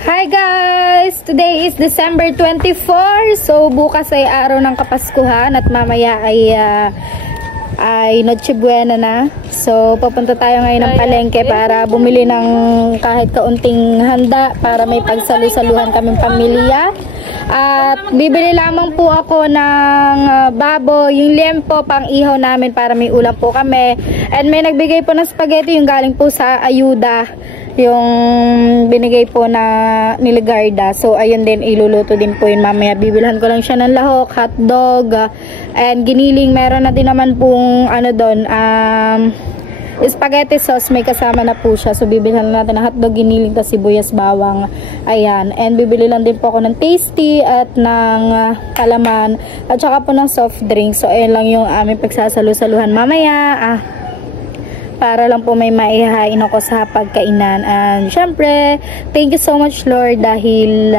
Hi guys! Today is December 24. So bukas ay araw ng Kapaskuhan at mamaya ay Noche Buena na. So papunta tayo ngayon ng palengke para bumili ng kahit kaunting handa para may pagsalu-saluhan kaming pamilya. At bibili lamang po ako ng baboy, yung liempo pang ihaw namin para may ulam po kami. And may nagbigay po ng spaghetti yung galing po sa ayuda, yung binigay po na niligarda. So ayun din, iluluto din po yun mamaya. Bibilhan ko lang siya ng lahok, hotdog, and giniling. Meron na din naman pong ano doon, spaghetti sauce, may kasama na po siya. So bibilhan natin ng hotdog, giniling, tas sibuyas, bawang. Ayan, and bibili lang din po ako ng tasty at ng kalaman at saka po ng soft drink. So ayun lang yung aming pagsasalu-saluhan mamaya, para lang po may maihain ako sa pagkainan. And syempre, thank you so much Lord dahil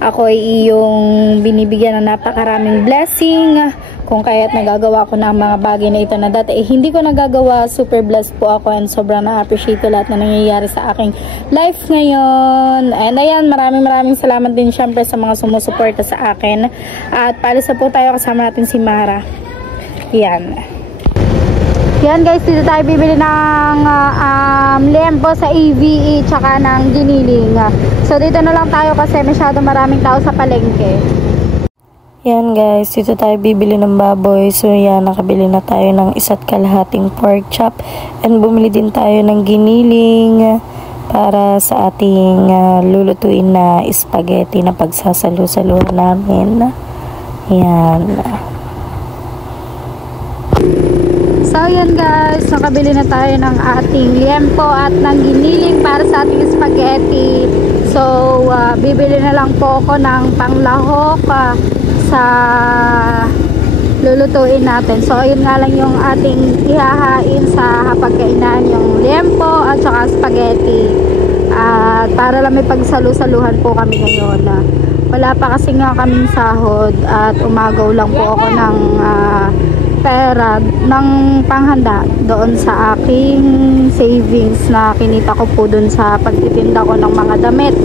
ako ay iyong binibigyan ng napakaraming blessing. Kung kaya't nagagawa ko ng mga bagay na ito na dati hindi ko nagagawa. Super blessed po ako and sobrang na-appreciate ko lahat na nangyayari sa aking life ngayon. And ayan, maraming salamat din syempre sa mga sumusuporta sa akin. At paalis na po tayo, kasama natin si Mara. Yan. Yan guys, dito tayo bibili ng liempo sa EVE tsaka ng giniling. So dito na lang tayo kasi masyado maraming tao sa palengke. Yan guys, dito tayo bibili ng baboy. So yan, nakabili na tayo ng 1.5 pork chop. And bumili din tayo ng giniling para sa ating lulutuin na spaghetti na pagsasalu-saluhan namin. Yan. So yan guys, nakabili na tayo ng ating liempo at ng giniling para sa ating spaghetti. So bibili na lang po ako ng panglahok sa lulutuin natin. So ayun nga lang yung ating ihahain sa hapagkainan, yung liempo at saka spaghetti. At para lang may pagsalu-saluhan po kami ngayon. Wala pa kasi nga kaming sahod at umagaw lang po ako ng pera ng panghanda doon sa aking savings na kinita ko po doon sa pagtitinda ko ng mga damit.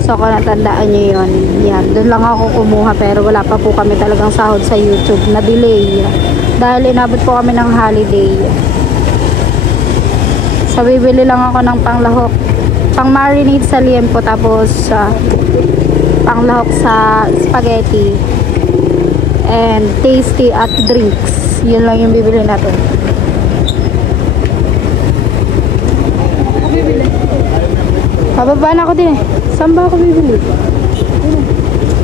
So kung natandaan nyo yun, yan, doon lang ako kumuha, pero wala pa po kami talagang sahod sa YouTube, na delay dahil inabot po kami ng holiday. So bibili lang ako ng panglahok, pang marinate sa liempo, tapos panglahok sa spaghetti and tasty at drinks. Yun lang yung bibili natin. Bababa na ako din eh. Saan ba ako bibili?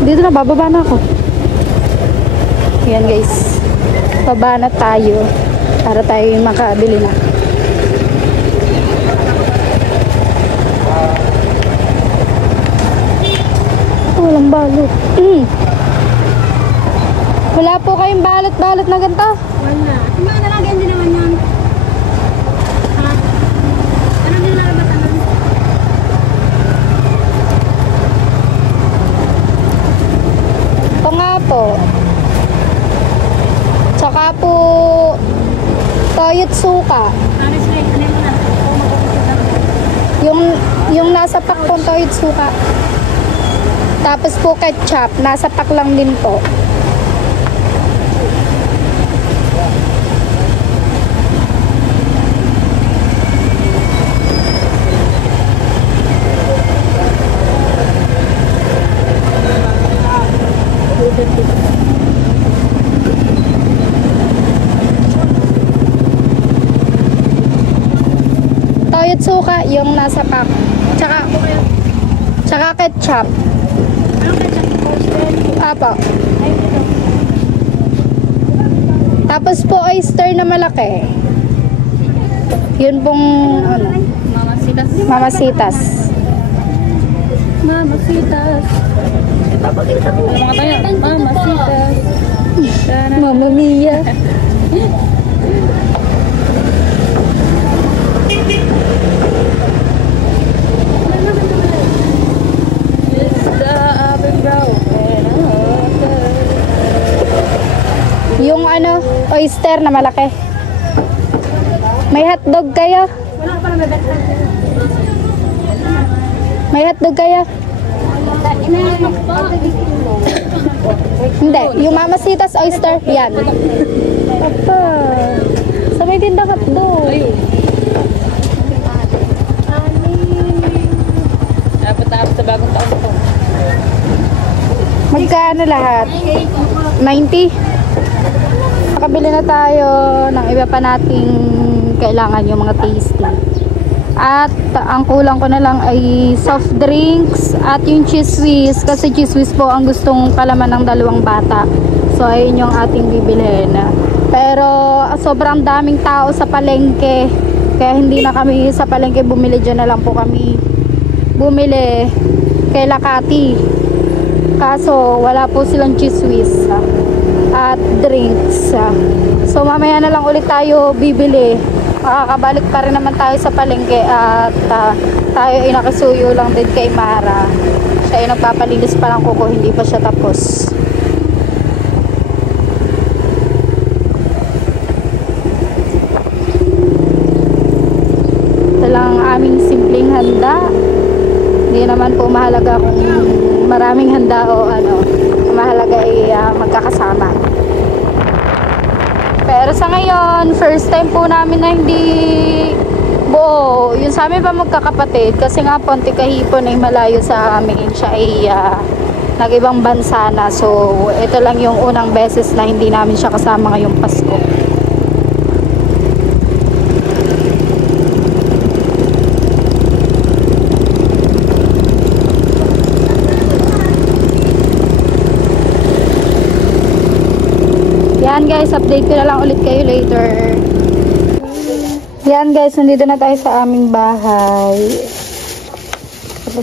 Dito na, bababa na ako. Yan guys, baba na tayo para tayo yung makabili na. Walang balot. Wala po kayong balot-balot na ganito? Wala. Mga nalagyan din naman yun. Ha? Ano din nalabatan nun? Ito nga po. Tsaka po toyot suka. Yung nasa pack po toyot suka. Tapos po ketchup, nasa pack lang din po. Toyot suka yung nasa pack. Tsaka ketchup. Apo. Tapos po oyster na malaki. Yun pong ano, mamasitas. Mamasitas. Mga tayo, mamasitas. Mamma mia. Yung ano, oyster na malaki. May hotdog kayo? Wala ka pala may benta. May hotdog kaya? Inaanap po. Hindi. Yung Mamasitas Oyster, yan. Papa. Sa may tinda hotdog. Dapat sa bagong taon to. Magkano lahat? 90? Nakabili na tayo ng iba pa nating kailangan yung mga tasty. At ang kulang ko na lang ay soft drinks at yung cheese whiz. Kasi cheese whiz po ang gustong palaman ng dalawang bata. So ayun yung ating bibilhin. Pero sobrang daming tao sa palengke. Kaya hindi na kami sa palengke bumili. Dyan na lang po kami bumili kay Lakati. Kaso wala po silang cheese whiz at drinks. So mamaya na lang ulit tayo bibili. Makakabalik pa rin naman tayo sa palengke at tayo ay nakasuyo lang din kay Mara. Siya ay nagpapalinis pa ng kuko, hindi pa siya tapos. Ito lang ang aming simpleng handa. Hindi naman po mahalaga kung maraming handa o ano. Mahalaga ay magkakasama. Pero sa ngayon, first time po namin na hindi buo. Yun sa amin pa magkakapatid. Kasi nga po, Kahipon ay malayo sa amin. Siya ay nag-ibang bansa na. So, ito lang yung unang beses na hindi namin siya kasama ngayong Pasko. Yan guys, update ko na lang ulit kayo later. Yan guys, nandito na tayo sa aming bahay.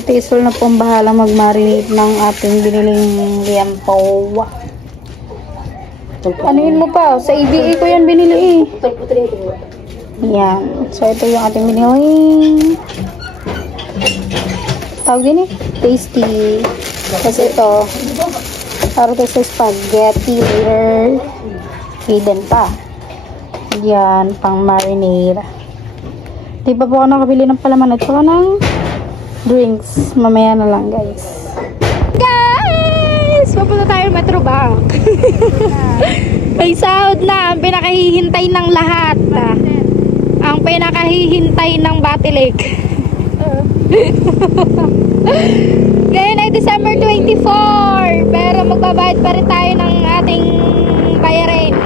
Tisol na pong bahala mag-marinate ng ating biniling liampaw. Anuin mo pa? Sa EBA ko yan binili Yan. So ito yung ating biniling. Tawag din tasty. Kasi ito, para ito sa spaghetti later. Hidden pa. Yan, pang marinade. Di pa po ako nakabili ng palaman at saka ng drinks. Mamaya na lang guys. Guys! Papunta tayo Metro Bank. May sahod na. Ang pinakahihintay ng lahat. Ang pinakahihintay ng Batilik. Ngayon ay December 24. Pero magbabayad pa rin tayo ng ating bayarin.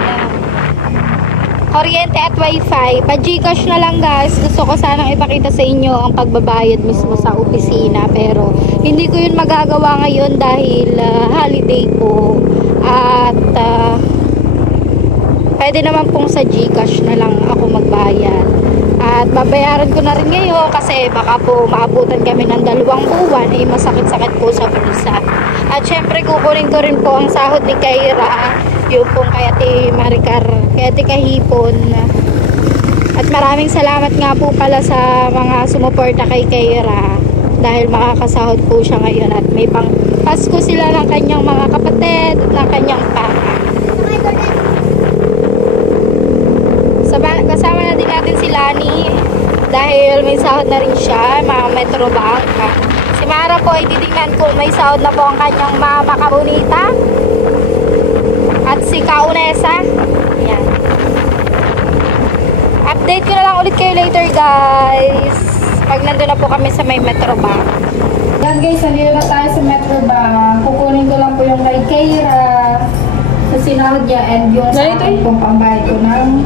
Kuryente at wifi. Pa-Gcash na lang guys. Gusto ko sanang ipakita sa inyo ang pagbabayad mismo sa opisina. Pero hindi ko yun magagawa ngayon dahil holiday po. At pwede naman pong sa Gcash na lang ako magbayad. At babayaran ko na rin ngayon kasi baka po maabutan kami ng 2 buwan. Masakit-sakit po sa bulsa. At syempre kukunin ko rin po ang sahod ni Kaira. Yung pong kay Ate Maricar, kay Ate Kahipon. At maraming salamat nga po pala sa mga sumuporta kay Kaira dahil makakasahod po siya ngayon at may pang Pasko sila ng kanyang mga kapatid at ng kanyang papa. Kasama na din natin si Lani dahil may sahod na rin siya, mga Metro Bank. Si Mara po ay titignan kung may sahod na po ang kanyang mama Kabunita. At si Kaunesa. Yan. Update ko na lang ulit kayo later guys. Pag nandun na po kami sa may Metro Bank. Yan guys, nandito na tayo sa Metro Bank. Kukunin ko lang po yung kay Kaira sa sinahod niya and yung sa akin pong pambayad ko ng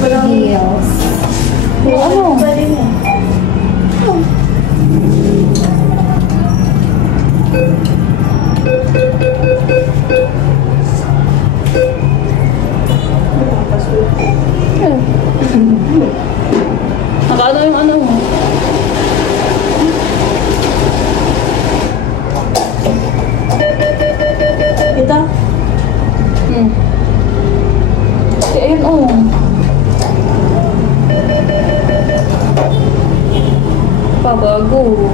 bills. Ano? Nakano yung ano mo? Kita? Okay, ayun oh. Bago.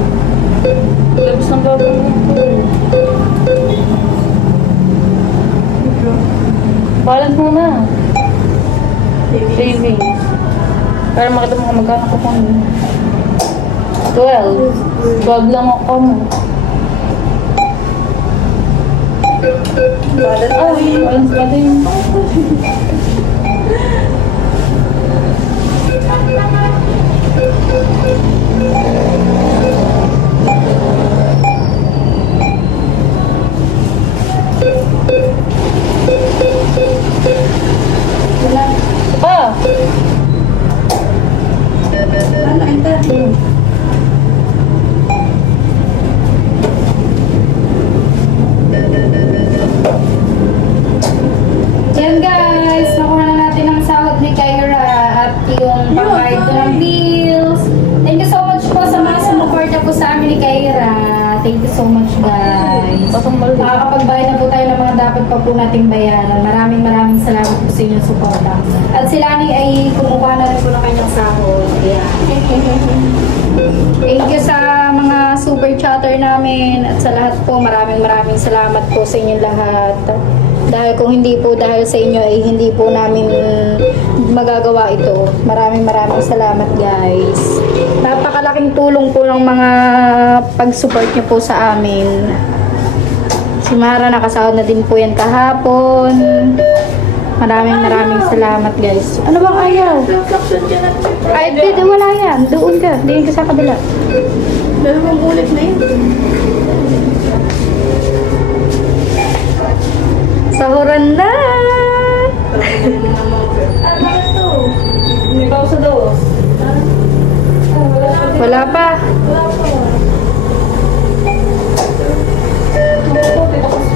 Labas ng bago ito. Balance muna. Savings. Para makita mo kung magkano ko pang 12 lang ako mo. Walang pa din. Pa! Ano, ito? Yan guys, nakuha na natin ang sahod ni Kyra at yung pambayad ko ng bills. Thank you so much po sa mga sumuporta po sa amin ni Kyra. Thank you so much guys. Makakapagbayad na po tayo ng mga dapat pa po nating bayaran. Maraming salamat po sa inyong suporta. At si Lani ay kumukuha na rin po ng kanyang sahod. Ayan. Thank you sa mga super chatter namin at sa lahat po. Maraming salamat po sa inyong lahat. Dahil kung hindi po dahil sa inyo ay hindi po namin magagawa ito. Maraming salamat guys. Napakalaking tulong po ng mga pag-support niyo po sa amin. Si Mara nakasahod na din po yan kahapon. Maraming salamat guys. Ano bang ayaw? Ay, wala yan. Doon ka. Doon ka sa kabila. Dalawang ulit na yun. Sahuran na! Bakit to? May pausa daw. Wala pa.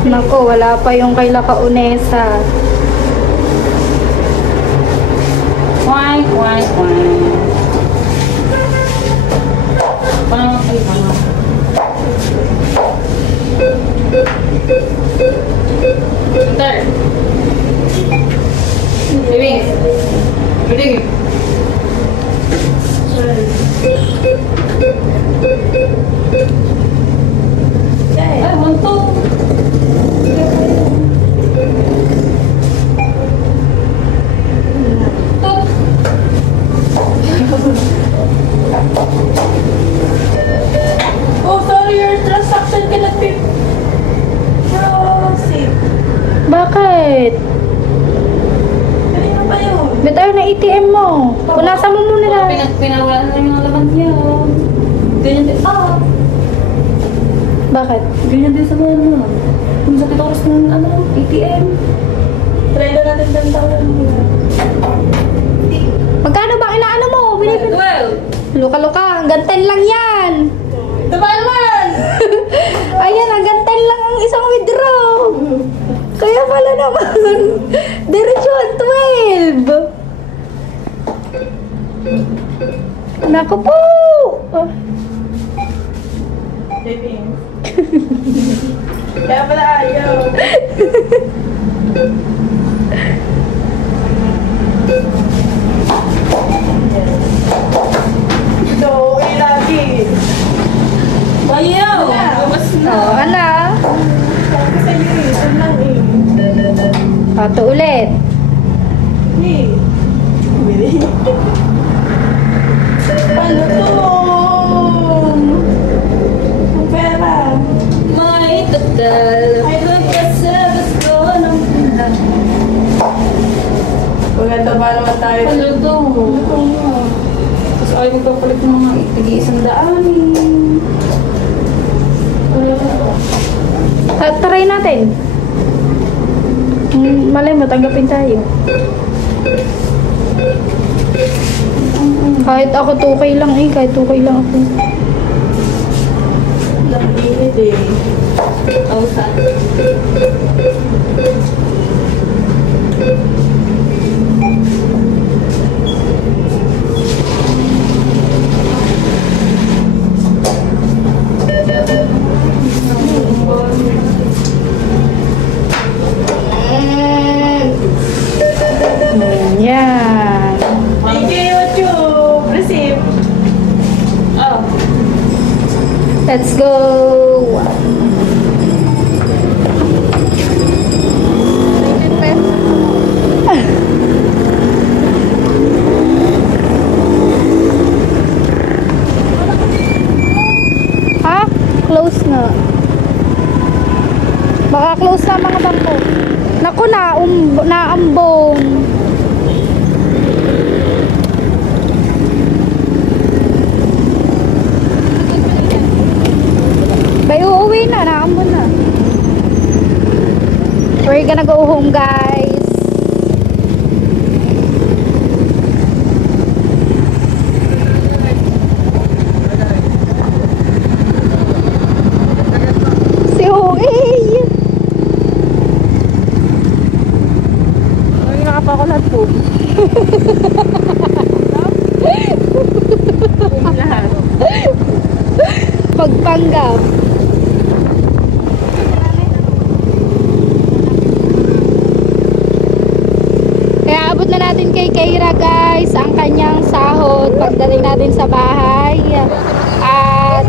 Nako, wala pa yung kay Laka Unesa. Kway. Parang ay ano. There. Reading. Ay, manto. Oh, sorry, your transaction cannot be proceed. Bakit? Kanina pa yun. Bitaw na ATM mo. Punasan mo muna na. Pinawalan na yung laban niya. Ganyan din. Bakit? Ganyan din sa mga ano. Kung sa oras ng ATM. Try na natin 10,000 muna. Magkano ba inaano mo? 12. Luka-luka, hanggang 10 lang yan. Naman! Ayan, hanggang 10 lang ang isang withdraw. Kaya pala naman. Diretsyon, 12. Naku po. Kaya pala ayaw. Ito, okay lagi. Ayaw! Oh, ala. Sabi sa'yo eh, ito lang eh. Pato ulit. Hey. Ano to? Ang pera. May total. Ay, magkasabas ko ng pera. Maganda ba naman tayo? Ano to? Tapos ay magpapalit ng mga tig-100 try natin. Malay mo, tanggapin tayo. Kahit ako 2K lang eh. Kahit 2K lang ako. Nakiinit eh. Outside. Yan. Thank you, YouTube. Receive. Oh. Let's go. Baka close na mga bangko. Naku na, naambon. Bay, uuwi na, naambon na. We're gonna go home, guys. Si Huey! Ay, nakapakulat po. Pagpanggap. Kaya abot na natin kay Keira, guys, ang kanyang sahod pagdating natin sa bahay. At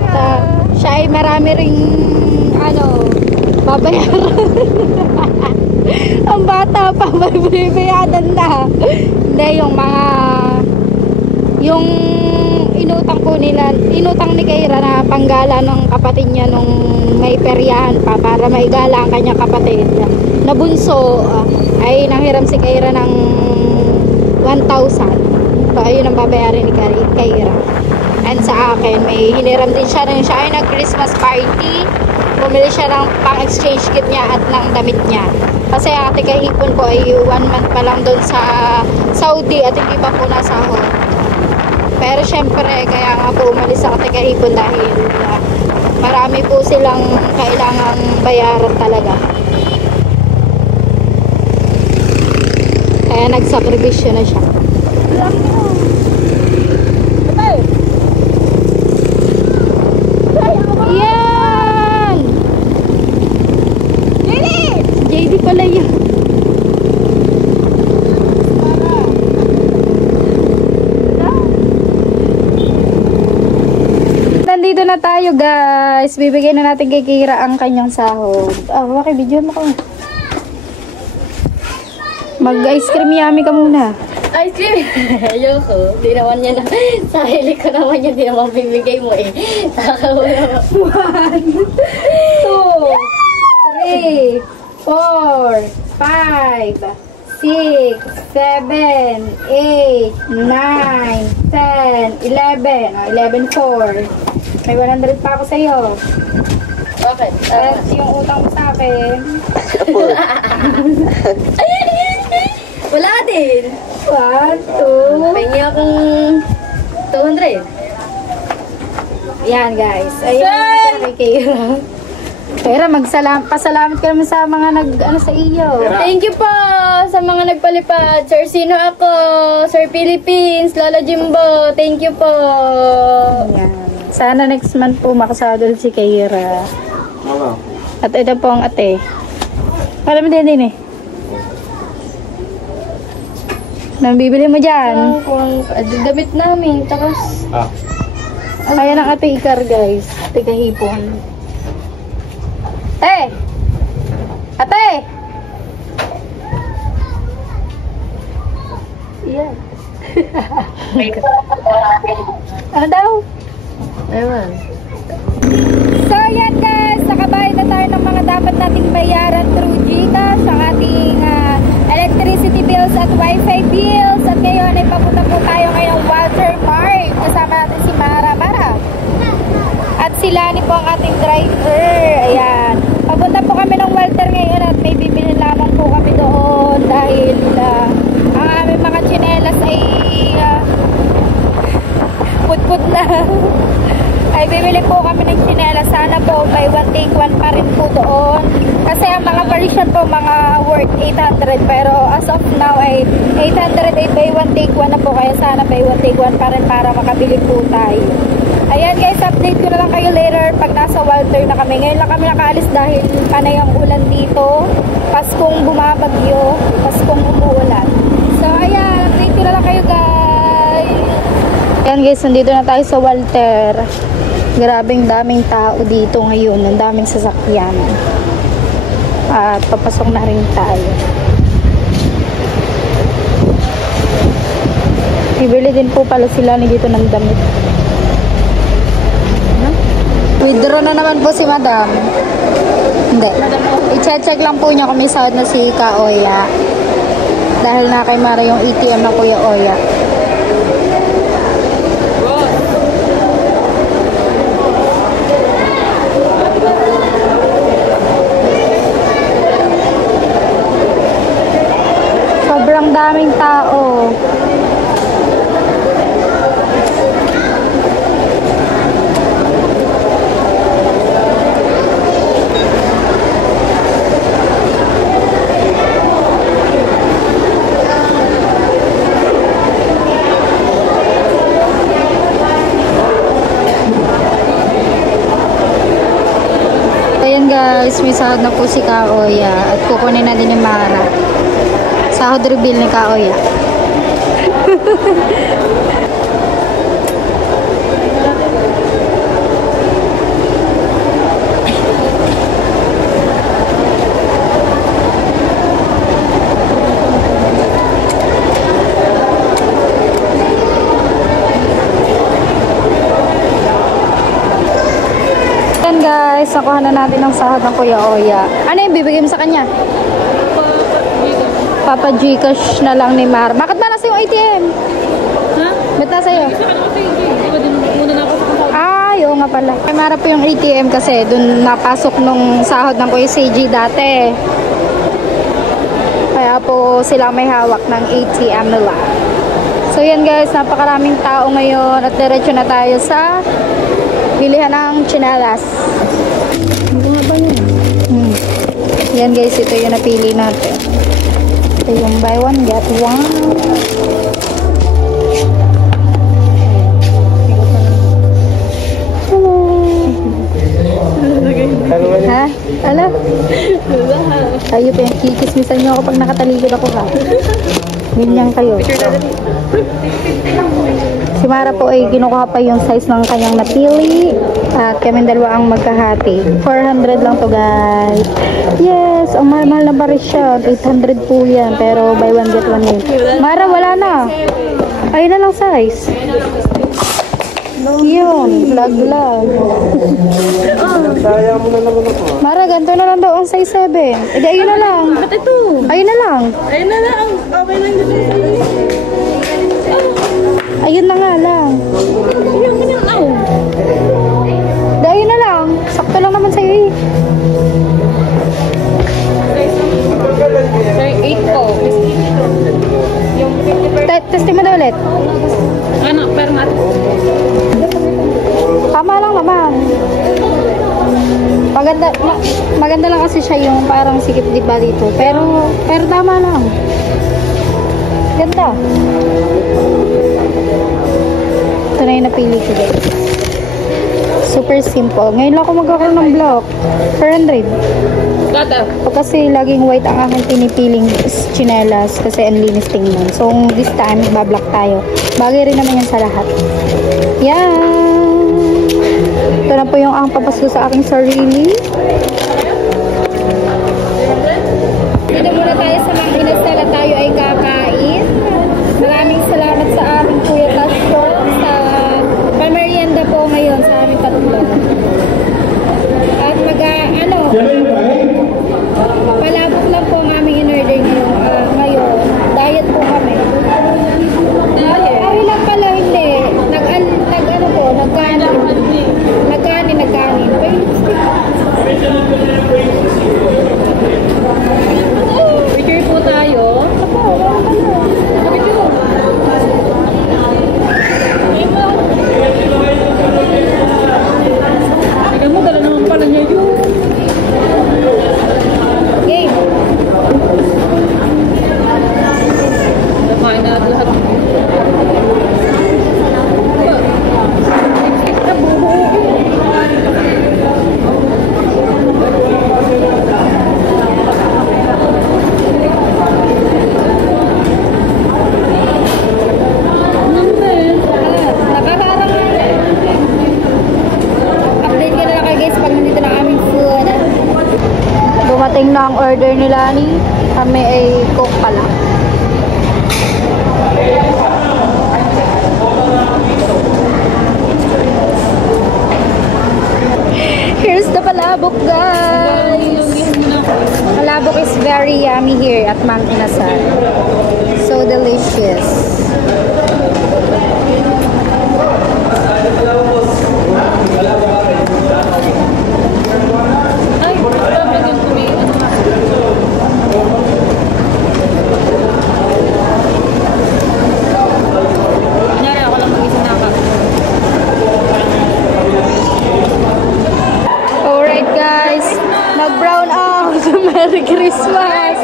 siya ay marami ring babayaran. Ang bata pa may binibayadan na. Hindi, yung inutang ni Keira na panggala ng kapatid niya nung may peryahan pa para maigala ang kanyang kapatid na bunso, ay nanghiram si Keira ng 1,000. So ayun ang babayaran ni Keira. And sa akin, may hiniram din siya nung siya ay nag-Christmas party. Bumili siya ng pang-exchange gift niya at ng damit niya. Kasi ang ate kahipon po ay 1 month pa lang doon sa Saudi at hindi pa po nasahod. Pero syempre, kaya nga po umalis ang ate kahipon dahil marami po silang kailangang bayaran talaga. Kaya nagsakripisyo na siya. Yan! JD pala yun. Nandito na tayo, guys. Bibigyan na natin kay Keira ang kanyang sahod. Okay, video mo ko. Mag-ice cream yummy ka muna. Ice cream? Ayoko. Di naman yan. Sarili ko naman yan. Di naman bibigay mo eh. Takaw naman. 1, 2, 3, 4, 5, 6, 7, 8, 9, 10, 11. 11, 4. May 100 pa ako sa'yo. Okay. At yung utang mo sa akin. Wala din. 1, 2. Pahingi akong 200. Yan, guys. Ayun kay Keira. Keira, pasalamat ka naman sa mga sa iyo. Thank you po sa mga nagpalipad. Sir, sino ako? Sir Philippines, Lola Jimbo. Thank you po. Yan. Sana next month po makasadol si Keira. At ito po ang ate. Alam mo din eh. Nabibili mo dyan? Damit namin. Tapos, ayan ang ate Ikar, guys. Ate kahipon. Ate! Ate! Yan. Ano daw? ayun. So yan, guys, nakabayad na tayo ng mga dapat nating bayaran through GCash, ang ating electricity bills at wifi bills. At ngayon ay papunta po tayo ngayong Walter Park. Kasama natin si Mara. At si Lani po ang ating driver. Ayan. Papunta po kami ng Walter ngayon at may bibili lamang po kami doon dahil ang aming mga tsinelas ay put na. Ay bibili po kami ng tsinelas. Sana po buy one take one pa rin po doon. Kasi ang mga version po mga worth 800. Pero as of now ay 800 ay buy one take one na po. Kaya sana buy one take one pa rin para makabili po tayo. Ayan guys, update ko na lang kayo later pag nasa Walter na kami. Ngayon lang kami nakaalis dahil panay ang ulan dito. Paskong bumabagyo, paskong umuulan. So ayan, update ko na lang kayo guys. Ayan guys, nandito na tayo sa Walter. Grabing daming tao dito ngayon. Ang daming sasakyan. At papasok na rin tayo. Bibili din po pala sila ni dito ng damit. Withdraw na naman po si Madam. Hindi. I-check lang po niya kung may sahod na si Ka Oya. Dahil na kay Mara yung ATM ng Kuya Oya. Sobrang daming tao. Guys, may sahod na po si Ka Oya at kukunin na din ni Mara. Sahod reveal ni Ka Oya. Guys, nakuha na natin ang sahod ng Kuya Oya. Ano yung bibigay mo sa kanya? Papa Gcash na lang ni Mar. Bakit ba nasa yung ATM? Ha? Ba't nasa iyo? Ay, oo nga pala. Kay Mara po yung ATM kasi dun napasok nung sahod ng Kuya CJ dati. Kaya po sila may hawak ng ATM nila. So yan guys, napakaraming tao ngayon at diretso na tayo sa bilihan ng tsinelas. Ano ba yun? Yan guys, ito yung napili natin. Ito yung buy one, get one. Hello. Ha? Ala? Ayun pa yung kikismisan nyo ako pag nakatalikod ako ha. Ganyan kayo. Si Mara po ay kinukuha pa yung size ng kanyang napili. At kami dalawa ang magkahati. 400 lang to guys. Yes, ang mahal-mahal na baris siya. 800 po yan. Pero buy one get one yun. Mara, wala na. Ayun na lang size. Yun, lag-lag. Mara, ganito na lang daw ang size 7. Edi ayun na lang. Ba't ito? Ayun na lang. Ayun na lang. Okay lang dito. Ayun na nga lang. Ayun mo na lang. Ayun na lang. Sakto lang naman sa'yo eh. Sir, 8 po. Yung 50%. Testing mo na ulit. Ano, per mat? Tama lang naman. Maganda lang kasi siya yung parang sikip di ba dito. Pero tama lang. Ganda. Ito na yung napili ko guys. Super simple. Ngayon lang ako magkakaroon ng block. 400. Gata. O kasi laging white ang aking pinipiling chinelas kasi ang linis tingnan. So this time, bablock tayo. Bagay rin naman yan sa lahat. Yan. Ito na po yung ang papasko sa aking sarili. Dito muna tayo sa mga inasala tayo ay kakain. Maraming salamat sa aming Kuya Tasyo sa pamerienda po ngayon sa aming tatlo. At palabok lang po ang aming in-order ngayon. Diet po kami. Ay lang pala, hindi. Nagkanin. Picture po tayo. Tingnan mo, dala naman pala niya yun. Game. Nakain na lahat. Dumating na ang order ni Lani. Kami ay cook pala. Here's the palabok, guys. Palabok is very yummy here at Mang Inasal. So delicious. Ay, babagyan ko may ano nga. Kunyari, ako lang mag-isa na ka. Alright guys, nag-brown out. Merry Christmas!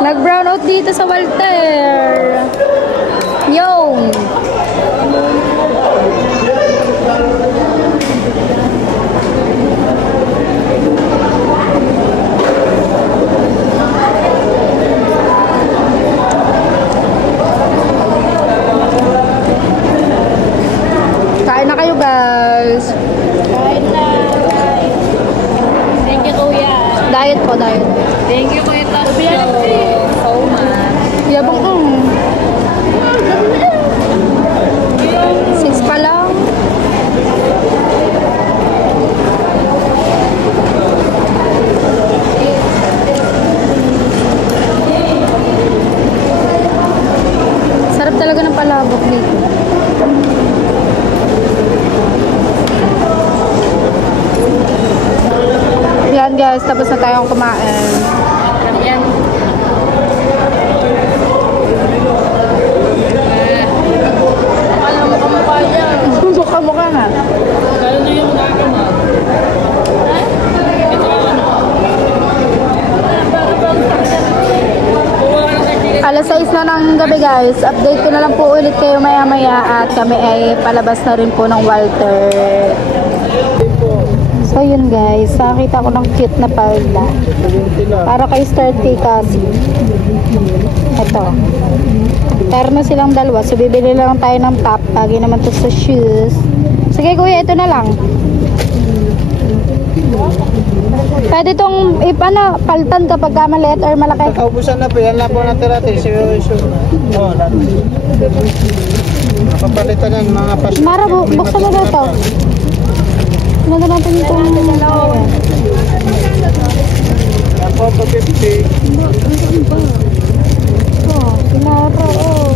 Nag-brown out dito sa Walter. Yun! Kain na kayo guys. Kain na, guys. Thank you, Kuya. Diet po, diet. Thank you, Kuya Tasyo. So much. Yabang 6 pa lang. Sarap talaga ng palabok dito. Yan guys, tapos na tayong kumain. Yan. Alam mo kamukha yan. Mukha nga. Lalo na yung naka mo. Ha? Ito ano? Alas 6 na ng gabi guys. Update ko na lang po ulit kayo maya maya at kami ay palabas na rin po ng Walter. So yun guys, nakakita ko ng cute na palda. Para kay Star T kasi. Ito. Terno silang dalawa. So bibili lang tayo ng top. Lagi naman to sa shoes. Sige kuya, ito na lang. Pwede itong paltan kapag maliit or malaki. Kaubusan na po, yan lang po natin. Oo, napapalitan yan mga pasok. Mara, buksan mo ba ito? Nanda natin itong Yan po po 50. oh, pinara, oh.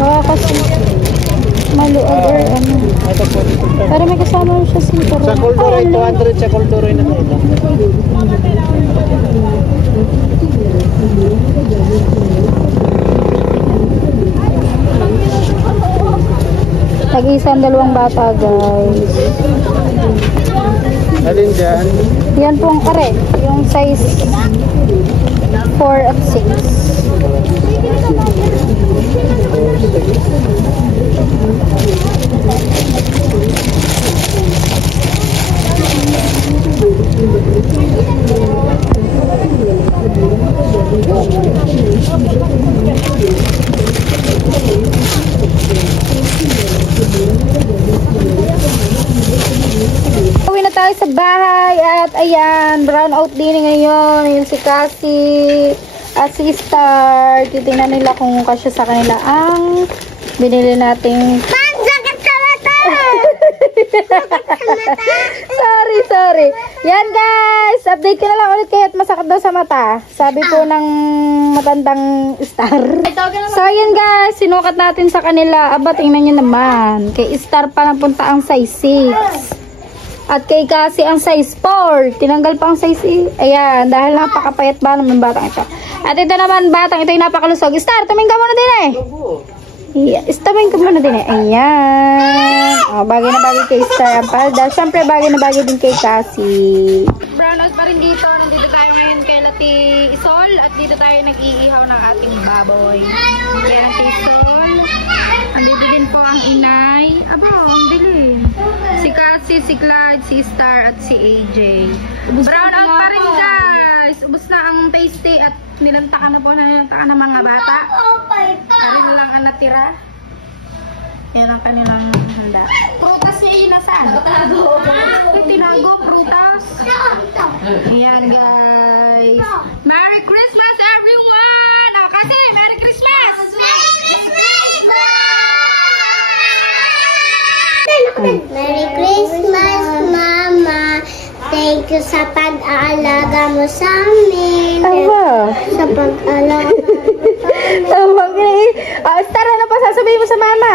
Nakakasi maluag or ano. Ito po dito. Pero may kasama siya sinto. Sa Kulduroy, 200 sa Kulduroy na ito. Tag-isang dalawang bata guys. Alin dyan? Yan po ang kare. Yung size 4 at 6. Uwi na tayo sa bahay at ayan, brown out din ngayon. Yung si Cassie at si Star. Titingnan nila kung kasya sa kanila ang binili nating sorry. Yan guys, update ko na lang ulit kayo at masakit daw sa mata. Sabi po ng matandang Star. So yan guys, sinukat natin sa kanila. Aba, tingnan nyo naman. Kay Star pa napunta ang size 6. At kay Cassie ang size 4. Tinanggal pa ang size 8. Ayan, dahil napakapayat ba naman batang ito. At ito naman batang ito yung napakalusog. Star, tumingin ka muna din eh. Yeah, tumingin ka muna din eh. Ayan. Oh, bagay na bagay kay Star ang palda. Siyempre bagay na bagay din kay Cassie. Brown out pa rin dito. Nandito tayo ngayon kay Lati Isol. At dito tayo nag-iihaw ng ating baboy. Yan ang Isol. Andito din po ang inay. Aba, ang dilim. Si Cassie, si Clyde, si Star at si AJ. Brown out pa rin guys. Ubus na ang tasty at nilantakan na po ng mga bata. Arin lang ang natira. Yan ang kanilang handa. Prutas si Ina saan? Nakatago. Tinago, prutas. Ayan guys. Merry Christmas everyone! Oh, kasi Merry Christmas! Merry Christmas, Mama. you sa pag-aalaga mo sa amin. Aba. Sa pag-aalaga mo sa amin. Tawag na eh. Star, ano pa sasabihin mo sa mama?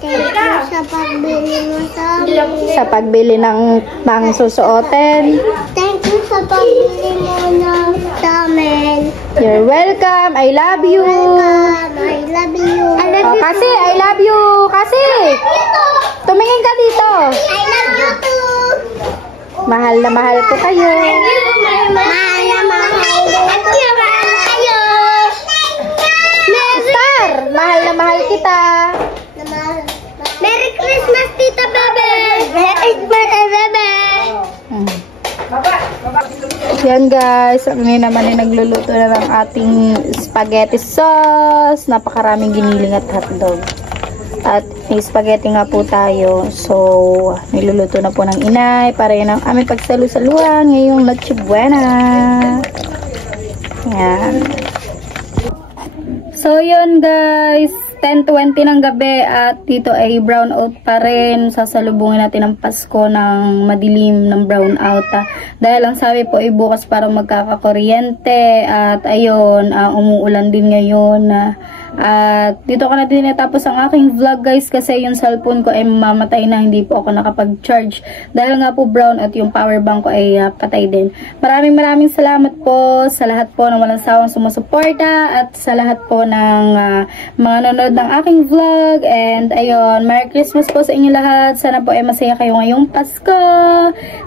Thank you sa pagbili mo sa amin. Sa pagbili ng pang susuotin. Thank you sa pagbili mo sa amin. You're welcome. I love you. Welcome. I love you. Kasi, I love you. Kasi. Tumingin ka dito. I love you too. Mahal na mahal ko kayo. Mahal na mahal kayo. Star, mahal na mahal kita. Merry Christmas, Tita Bebe! Merry Christmas, Bebe! Yan guys, kami naman ay nagluluto na ng ating spaghetti sauce. Napakaraming giniling at hotdog. At may spaghetti nga po tayo. So, niluluto na po ng inay para yan ang aming pagsalu-saluhan ngayong Noche Buena. Yan. So, yun guys. 10:20 ng gabi at dito ay brown out pa rin. Sasalubungin natin ang Pasko ng madilim ng brown out. Dahil ang sabi po ay bukas para magkakakuryente at ayun, umuulan din ngayon. At dito ko na din natapos ang aking vlog guys kasi yung cellphone ko ay mamatay na, hindi po ako nakapag-charge. Dahil nga po brown out yung power bank ko ay patay din. Maraming salamat po sa lahat po ng walang sawang sumusuporta at sa lahat po ng mga nanonood ng aking vlog. And ayun, Merry Christmas po sa inyo lahat. Sana po ay masaya kayo ngayong Pasko.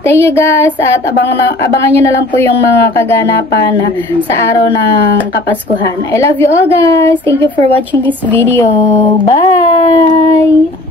Thank you guys at abangan nyo na lang po yung mga kaganapan sa araw ng Kapaskuhan. I love you all guys. Thank you for watching this video. Bye!